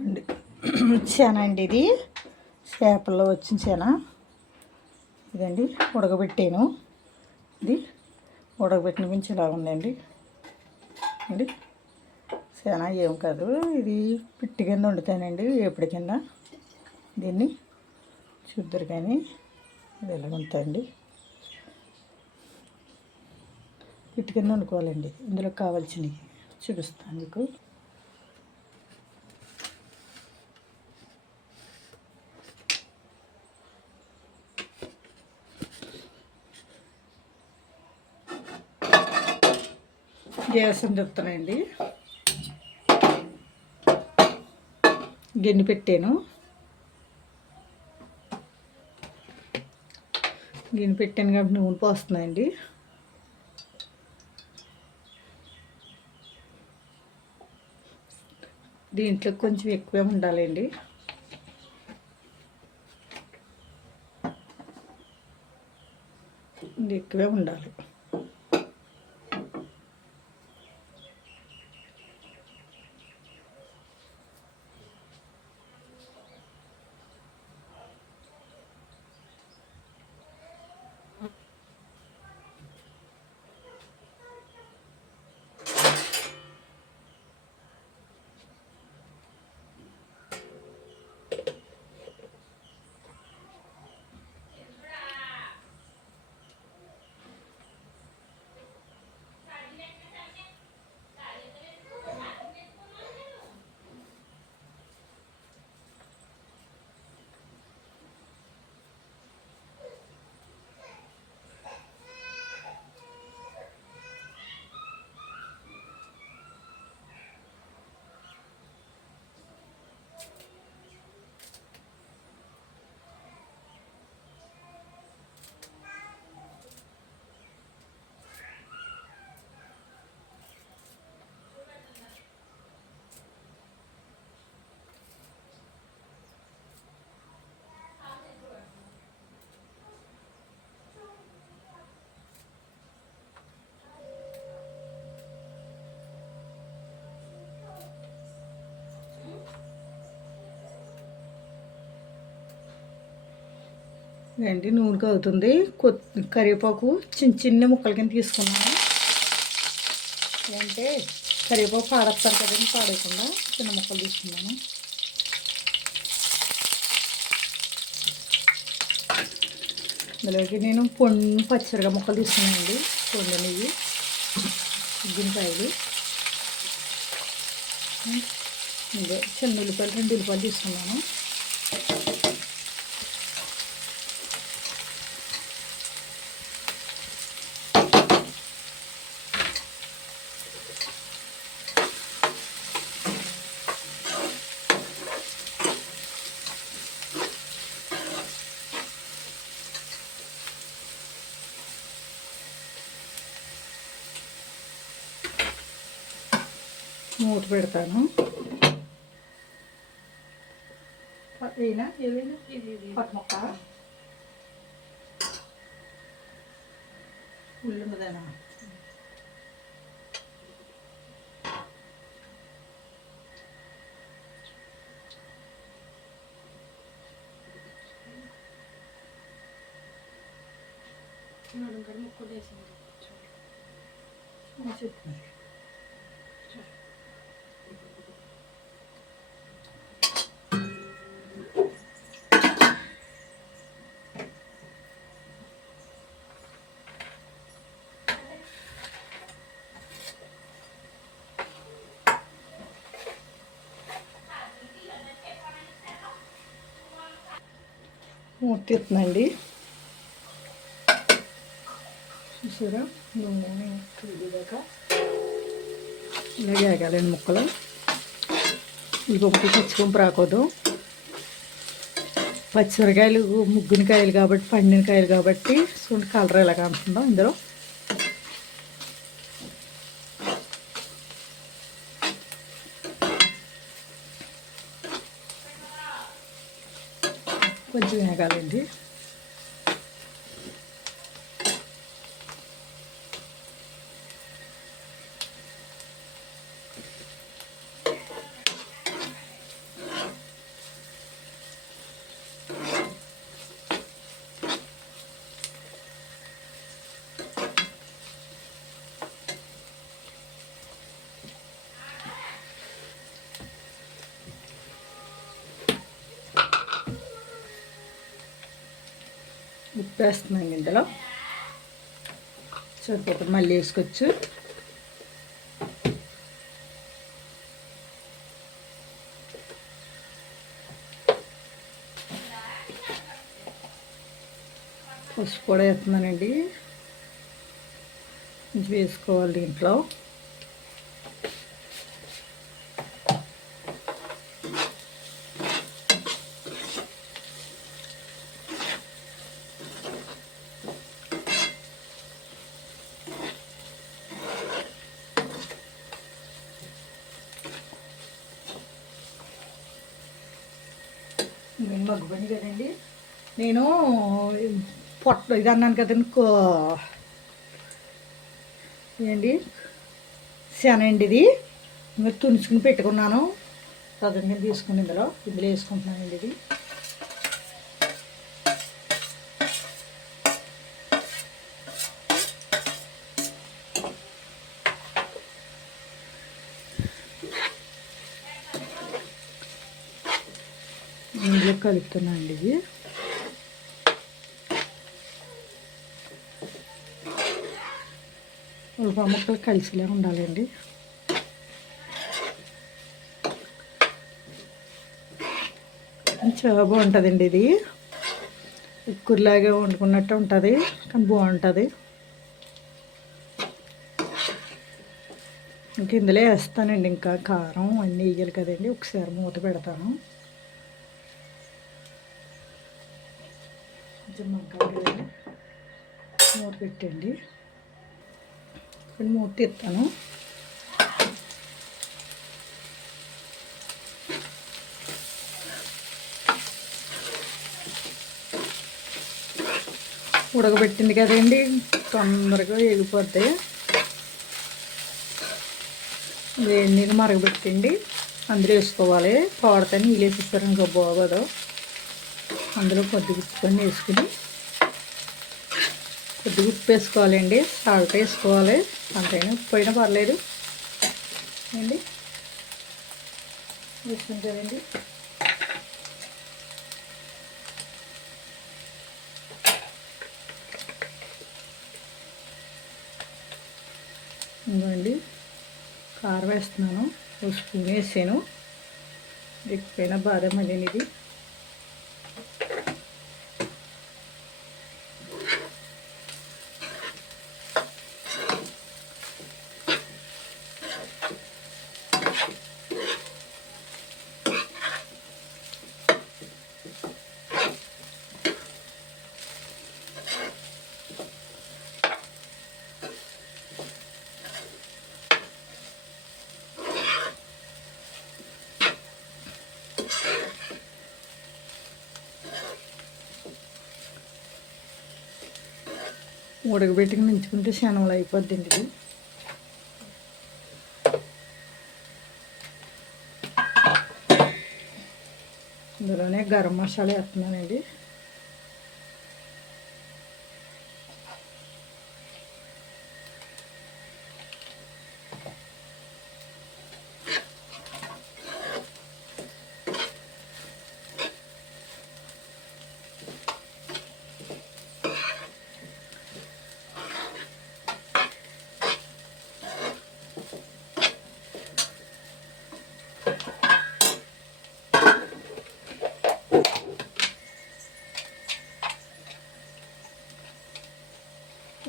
అండి శన అండి, ఇది చేపల్లో వచ్చిన శన ఇదండి. ఉడకబెట్టాను. ఇది ఉడకబెట్టిన గురించి ఇలా ఉందండి అండి. శన ఏం కాదు, ఇది పిట్టి కింద వండుతానండి, ఎప్పటి కింద. దీన్ని చూద్దరు కానీ ఇది ఎలా ఉంటాయండి. పిట్టి కింద వండుకోవాలండి. ఇందులో కావాల్సినవి చూపిస్తాను మీకు. గ్యాస్ అని చెప్తానండి. గిన్నె పెట్టాను. కాబట్టి నూనె పోస్తున్నాయండి. దీంట్లో కొంచెం ఎక్కువే ఉండాలండి. ఇది ఎక్కువే ఉండాలి. ఏంటి నూనె అవుతుంది. కరివేపాకు చిన్న చిన్న ముక్కల కింద తీసుకున్నాను. అంటే కరివేపాకు పాడేస్తారు కదండి, పాడేయకుండా చిన్న ముక్కలు తీసుకున్నాను. ఇందులోకి నేను పచ్చిమిరపకాయ ముక్కలు తీసుకున్నానండి. పొండు నెయ్యి, ఉల్లిపాయలు, ఇదే చిన్న ఉల్లిపాయలు 2 ఉల్లిపాయలు తీసుకున్నాను. మూత పెడతాను. పక్కమొక్క ఉల్లిమదనా ముక్కలు వేసింది చెప్తున్నారు. మూత తీస్తుందండి. చూసారా, నూనె దాకా ఇలాగే ఆగాలండి ముక్కలు. ఇంకొకటి పచ్చిపంపు రాకూడదు. పచ్చిమిరకాయలు ముగ్గుని కాయలు కాబట్టి, పండిన కాయలు కాబట్టి చూడండి కలర్ ఎలా కానుతుందో. ఇందులో కొంచెం వేగాలండి. వేస్తున్నాం ఇందులో. సరిపోతుంది, మళ్ళీ వేసుకోవచ్చు. పసుపు కూడా వేస్తున్నానండి, ఇది వేసుకోవాలి దీంట్లో. మగ్గుపండి కదండి. నేను పొట్ట ఇది అన్నాను కదండి, ఏంటి శనండి, ఇది ఇంకా తునుచుకుని పెట్టుకున్నాను. సదనంగా తీసుకుని ఇందులో వేసుకుంటున్నానండి. ఇది ఇందులో కలుపుతున్నానండి. ఇది ఉల్లిపాయ ముక్కలు కలిసిలా ఉండాలండి. చాలా బాగుంటుందండి. ఇది ఉక్కులాగా వండుకున్నట్టు ఉంటుంది, కానీ బాగుంటుంది. ఇంక ఇందులో వేస్తానండి, ఇంకా కారం అన్నీ వేయాలి కదండి. ఒకసారి మూత పెడతాను, కొంచెం మగ్గాలి కదండి. మూత పెట్టండి, మూత తీస్తాను. ఉడకబెట్టింది కదండి, తొందరగా ఎగిపోతాయి. వేడి నీళ్ళు మరగబెట్టండి, అందులో వేసుకోవాలి. పాడతా నీళ్ళు వేసేస్తారు, ఇంకా బాగోదు. అందులో కొద్దిగా ఉప్పుకొని వేసుకుని, కొద్దిగా ఉప్పు వేసుకోవాలండి, సాల్ట్ వేసుకోవాలి. అంతైనా ఉప్పు అయినా పర్లేదు అండి. వేసుకుని కదండి, ఇంకోండి కారం వేస్తున్నాను, ఒక స్పూన్ వేసాను. ఎక్కువైనా బాదం అదేని ఇది. ఉడకబెట్టుకుని మించుకుంటే శనగలు అయిపోద్దండి. ఇది ఇందులోనే గరం మసాలా వేస్తున్నానండి.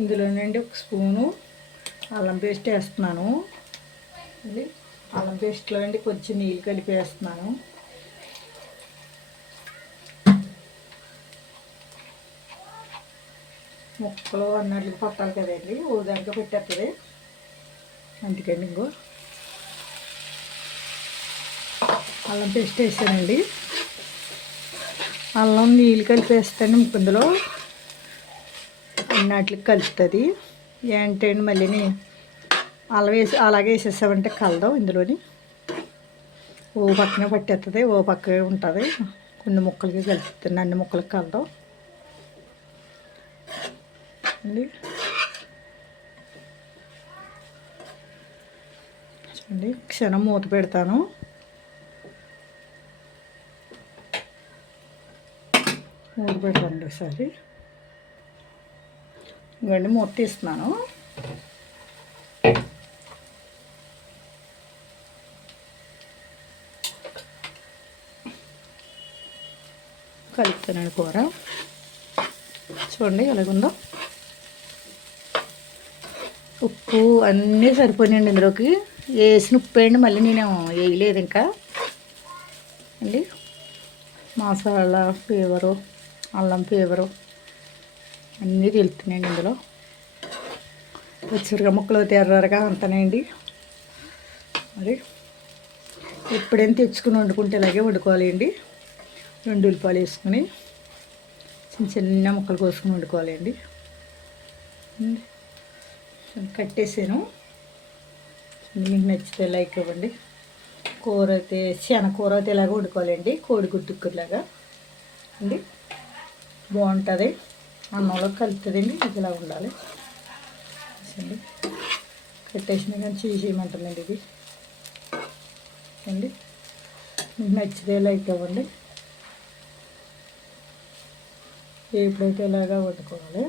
ఇందులోనండి ఒక స్పూను అల్లం పేస్ట్ వేస్తున్నాను. ఇది అల్లం పేస్ట్లో అండి కొంచెం నీళ్ళు కలిపి వేస్తున్నాను. ముక్కలు అన్నట్లు పట్టాలి కదండి, ఊదాక పెట్టేస్తుంది. అందుకని ఇంకో అల్లం పేస్ట్ వేసానండి. అల్లం నీళ్ళు కలిపి వేస్తాను, ఇందులో అన్నట్లకి కలుపుతుంది. ఏంటండి మళ్ళీ అలాగే వేసేసామంటే కలదాం. ఇందులోని ఓ పక్కనే పట్టేస్తుంది, ఓ పక్క ఉంటుంది. కొన్ని ముక్కలకి కలుపుతుంది, అన్ని ముక్కలకి కలదాం అండి. చూడండి, క్షణం మూత పెడతాను. మూత పెడతాను ఒకసారి. ఇవన్నీ మూత తీస్తున్నాను. కలుపుతున్నాను కూర. చూడండి ఎలాగుందో. ఉప్పు అన్నీ సరిపోయినాయండి. ఇందులోకి వేసిన ఉప్పు వేయండి, మళ్ళీ నేను వేయలేదు ఇంకా అండి. మసాలా ఫ్లేవరు, అల్లం ఫ్లేవరు అన్నీ తెలుస్తున్నాయండి ఇందులో. పచ్చిమిరపకాయ ముక్కలు ఎర్రగా అంతనండి. మరి ఎప్పుడైనా తెచ్చుకుని వండుకుంటే ఇలాగే వండుకోవాలి అండి. 2 ఉల్లిపాయలు వేసుకుని చిన్న చిన్న ముక్కలు కోసుకుని వండుకోవాలి అండి. కట్టేసాను. మీకు నచ్చితే లైక్ ఇవ్వండి. కూర అయితే శనగకూర అయితే ఇలాగ వండుకోవాలండి, కోడిగుడ్డులాగా అండి. బాగుంటుంది, అన్నంలో కలుపుతుందండి. ఇది ఇలా ఉండాలి అండి. కట్టేసిన కానీ చేయమంటుందండి ఇది అండి. మీకు నచ్చితే లైక్ ఇవ్వండి. ఎప్పుడైతే ఇలాగా వండుకోవాలి.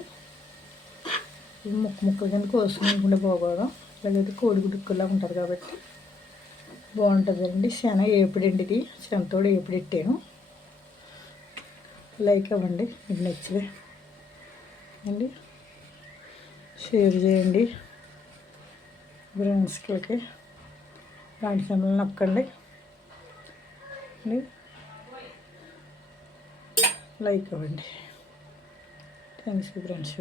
ముక్క కింద కోసుకుంటే బాగోదు. ఇలాగైతే కోడిగుడ్డులా ఉంటుంది కాబట్టి బాగుంటుందండి. శనగ ఏపుడండి, ఇది శనగతోడు ఏపుడు పెట్టాను. లైక్ ఇవ్వండి మీకు నచ్చితే అండి. షేర్ చేయండి ఫ్రెండ్స్కి. లాంటి సమయంలో నొక్కండి. లైక్ ఇవ్వండి. Thanks friends.